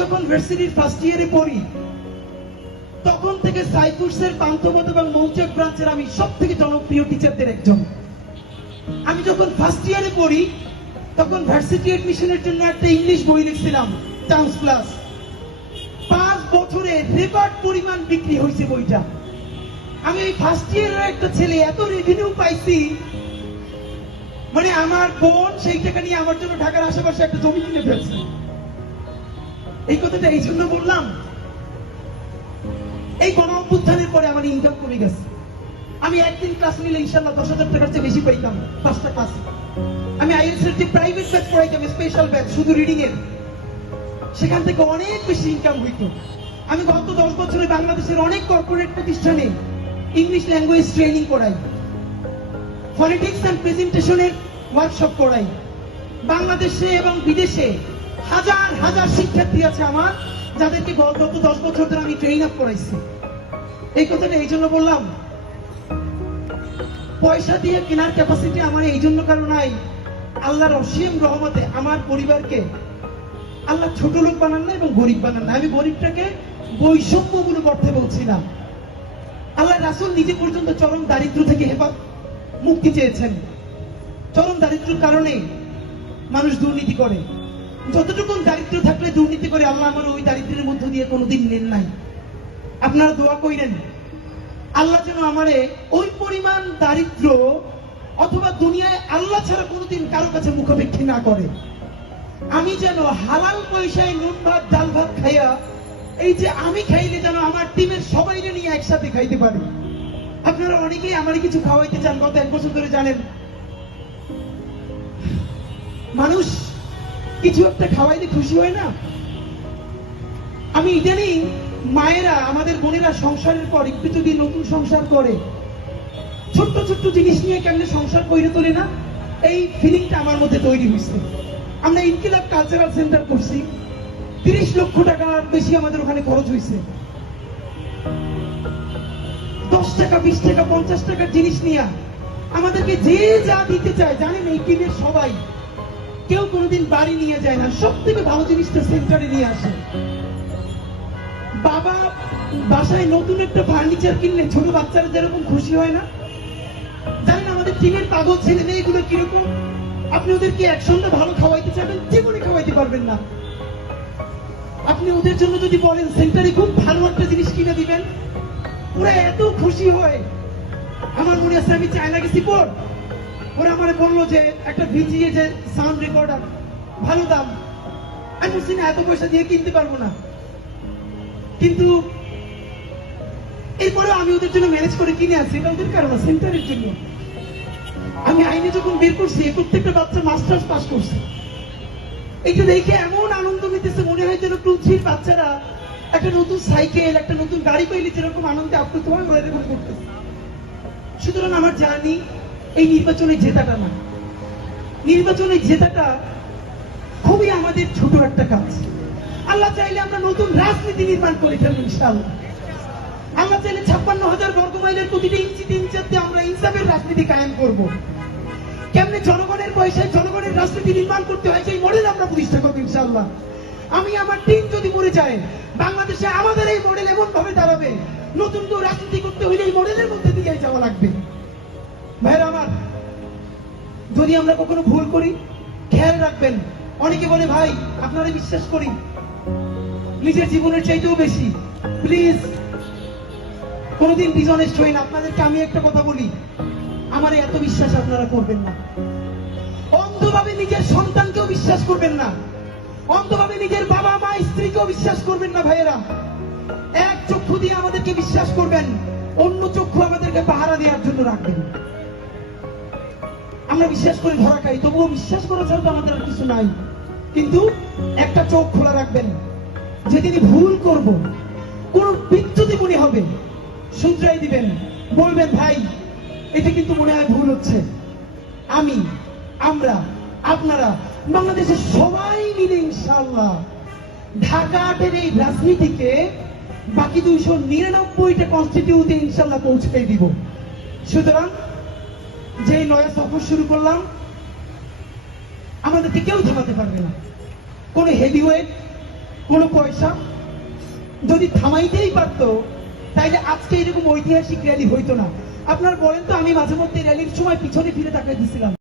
যখন ভার্সিটির ফার্স্ট ইয়ারে পড়ি তখন থেকে সাইফুরসের পান্থপথ এবং মৌচাক ব্রাঞ্চের আমি সব থেকে জনপ্রিয় টিচারদের একজন। আমি যখন ফার্স্ট ইয়ারে পড়ি তখন ভার্সিটি এডমিশনের জন্য একটা ইংলিশ বই লিখছিলাম, চান্স প্লাস। 5 বছরে রেকর্ড পরিমাণ বিক্রি হয়েছে বইটা। আমি ওই ফার্স্ট ইয়ারের একটা ছেলে, এত রেভিনিউ পাইছি, মানে আমার বোন সেই টাকা নিয়ে আমার জন্য ঢাকার আশেপাশে একটা জমি কিনে ফেলছে। এই কথাটা এই জন্য বললাম, এই গণ অভ্যুত্থানের পরে আমার ইনকাম কমে গেছে। আমি একদিন ক্লাস নিলে ইনশাল্লাহ 10,000 টাকার চেয়ে বেশি পাইতাম 5টা ক্লাস। আমি আইএলটিএস এর যে প্রাইভেট ব্যাচ পড়াইতাম, স্পেশাল ব্যাচ শুধু রিডিং এর, সেখান থেকে অনেক বেশি ইনকাম হইতো। আমি গত 10 বছরে বাংলাদেশের অনেক কর্পোরেট প্রতিষ্ঠানে ইংলিশ ল্যাঙ্গুয়েজ ট্রেনিং করাই, ফনেটিক্স এন্ড প্রেজেন্টেশনের ওয়ার্কশপ করাই। বাংলাদেশে এবং বিদেশে হাজার হাজার শিক্ষার্থী আছে আমার, যাদেরকে গত 10 বছর ধরে আমি ট্রেন আপ করাইছি। এই কথাটা এই জন্য বললাম, পয়সা দিয়ে কেনার ক্যাপাসিটি আমার এই জন্য কারণ নাই। আল্লাহর অসীম রহমতে আমার পরিবারকে আল্লাহ ছোট লোক বানান না এবং গরিব বানান না। আমি গরিবটাকে বৈষম্যমূলক অর্থে বলছি না। আল্লাহ রাসূল নিজে পর্যন্ত চরম দারিদ্র থেকে মুক্তি চেয়েছেন। চরম দারিদ্র্যের কারণে মানুষ দুর্নীতি করে। যতটুকু দারিদ্র থাকলে দুর্নীতি করে, আল্লাহ আমার ওই দারিদ্রের মধ্য দিয়ে কোনোদিন নেন নাই। আপনারা দোয়া কইরেন আল্লাহ যেন আমারে ওই পরিমাণ দারিদ্র অথবা দুনিয়ায় আল্লাহ ছাড়া কোনোদিন কারো কাছে মুখাপেক্ষী না করে। আমি যেন হালাল পয়সায় নুন ভাত ডাল ভাত খাইয়া, এই যে আমি খাইলে যেন আমার টিমের সবাইকে নিয়ে একসাথে খাইতে পারি। আপনারা অনেকেই আমারে কিছু খাওয়াইতে চান, গত 1 বছর ধরে জানেন। মানুষ কিছু একটা খাওয়াইলে খুশি হয় না? আমি ইদানিং মায়েরা, আমাদের বোনেরা সংসারের পর একটু যদি নতুন সংসার করে, ছোট্ট ছোট্ট জিনিস নিয়ে কেমনে সংসার করে তোলে না, এই ফিলিংটা আমার মধ্যে তৈরি হয়েছে। আমরা ইনকিলাব কালচারাল সেন্টার করছি, 30 লক্ষ টাকার বেশি আমাদের ওখানে খরচ হয়েছে। 10 টাকা 20 টাকা 50 টাকার জিনিস নিয়ে আমাদেরকে যে যা দিতে চায়, জানেন এই টিমের সবাই কেউ কোনোদিন বাড়ি নিয়ে যায় না, সব থেকে ভালো জিনিসটা সেন্টারে নিয়ে আসে। বাবা বাসায় নতুন একটা ফার্নিচার কিনলে ছোট বাচ্চারা যেরকম খুশি হয় না, জানেন আমাদের টিমের পাগল ছেলে মেয়েগুলো কিরকম? আপনি ওদেরকে এক সন্ধ্যা ভালো খাওয়াইতে চাবেন, জীবনে খাওয়াইতে পারবেন না। আপনি ওদের জন্য যদি বলেন সেন্টারে খুব ভালো একটা জিনিস কিনে দিবেন, ওরা এত খুশি হয়। আমার মনে আছে আমি চায়না গেছি পর, ওরা আমার বললো যে একটা ভিজিয়ে যে সাউন্ড রেকর্ডার ভালো দাম, আমি বলছি না এত পয়সা দিয়ে কিনতে পারবো না। কিন্তু এরপরেও আমি ওদের জন্য ম্যানেজ করে কিনে আছি। এটা ওদের কারণ, সেন্টারের জন্য। আমি আইনে যখন বের করছি, প্রত্যেকটা বাচ্চা মাস্টার্স পাস করছে। এটা দেখে এমন আনন্দ নিতেছে, মনে হয় যেন 2-3 বাচ্চারা একটা নতুন সাইকেল, একটা নতুন গাড়ি পাইলে যেরকম আনন্দে আপ্লুত হয়, ওরা এরকম করতেছে। সুতরাং আমার জানি এই নির্বাচনে জেতাটা না, নির্বাচনে জেতাটা খুবই আমাদের ছোট একটা কাজ। আল্লাহ চাইলে আমরা নতুন রাজনীতি নির্মাণ করে ফেলবো ইনশাআল্লাহ। আল্লাহ চাইলে 56,000 বর্গ মাইলের প্রতিটি ইঞ্চিতে ইঞ্চিতে আমরা ইনসাফের রাজনীতি কায়েম করব। কেমনে জনগণের পয়সায় জনগণের রাজনীতি নির্মাণ করতে হয়, সেই মডেল আমরা প্রতিষ্ঠা করবো ইনশাআল্লাহ। আমি আমার টিম যদি মরে যায়, বাংলাদেশে আমাদের এই মডেল এমন ভাবে দাঁড়াবে, নতুন কেউ রাজনীতি করতে হইলে এই মডেলের মধ্যে দিয়ে যাওয়া লাগবে। ভাইরা আমার, যদি আমরা কখনো ভুল করি, খেয়াল রাখবেন। অনেকে বলে ভাই আপনারা বিশ্বাস করি নিজের জীবনের চাইতেও বেশি, প্লিজ কোনদিন ডিসঅনেস্ট হই না। আপনাদেরকে আমি একটা কথা বলি, আমার এত বিশ্বাস আপনারা করবেন না। অন্ধভাবে নিজের সন্তানকেও বিশ্বাস করবেন না, অন্ধভাবে নিজের বাবা মা স্ত্রীকেও বিশ্বাস করবেন না। ভাইয়েরা, এক চক্ষু দিয়ে আমাদেরকে বিশ্বাস করবেন, অন্য চক্ষু আমাদেরকে পাহারা দেওয়ার জন্য রাখবেন। আমরা বিশ্বাস করে ধরা খাই, তবুও বিশ্বাস করা ছাড়া তো আমাদের আর কিছু নাই। কিন্তু একটা চোখ খোলা রাখবেন, যেদিনই ভুল করব, কোন বিচ্যুতি মনে হবে, শুধরাই দিবেন, বলবেন ভাই এটা কিন্তু মনে হয় ভুল হচ্ছে। আমি, আমরা, আপনারা, বাংলাদেশের সবাই মিলে ইনশাআল্লাহ ঢাকা 8-এর এই রাজনীতিকে বাকি 299টা কনস্টিটিউতে ইনশাআল্লাহ পৌঁছাই দিব। সুতরাং যে নয়া সফর শুরু করলাম, আমাদেরকে কেউ থামাতে পারবে না। কোন হেভিওয়েট, কোনো পয়সা যদি থামাইতেই পারতো, তাইলে আজকে এরকম ঐতিহাসিক র্যালি হইতো না। আপনারা বলেন তো, আমি মাঝে মধ্যে র্যালির সময় পিছনে ফিরে তাকাই দিছিলাম।